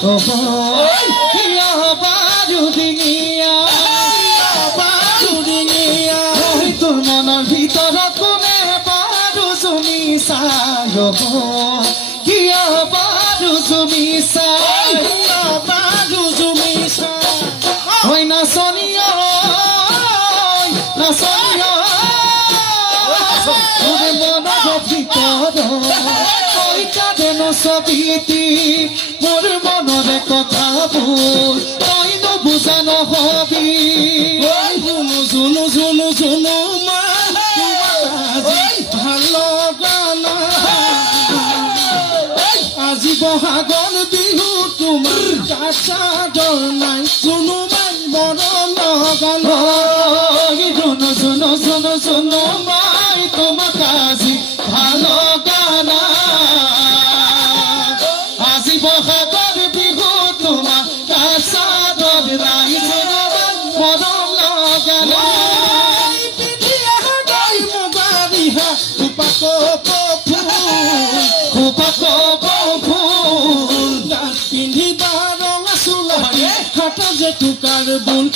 হিয়া বাৰুদিঙিয়া তোৰ মনৰ ভিতৰত কোনে বাৰু জুমি চাই হিয়া বাৰু জুমি চাই হয় নাচনীয়া নাচনীয়া তোৰ মনৰ ভিতৰত কৈ কাঁদে নচবিতি মোৰ মনৰে কথাবোৰ তই নুবুজা নহবি জুনু জুনু জুনু ভাল লগা আজি বহাগৰ বিহু তোমাৰ চাদৰ নাই জুনু মাই মৰম লগাল জুনু জুনু জুনু জুনু মাই তোমাক আজি ভাল লগা আজি বহাগৰ বিহু তোমাৰ চাদৰ নাই মৰম লগাল পিন্ধিবা ৰঙা চোলা হাতত যে টুকাৰ বুল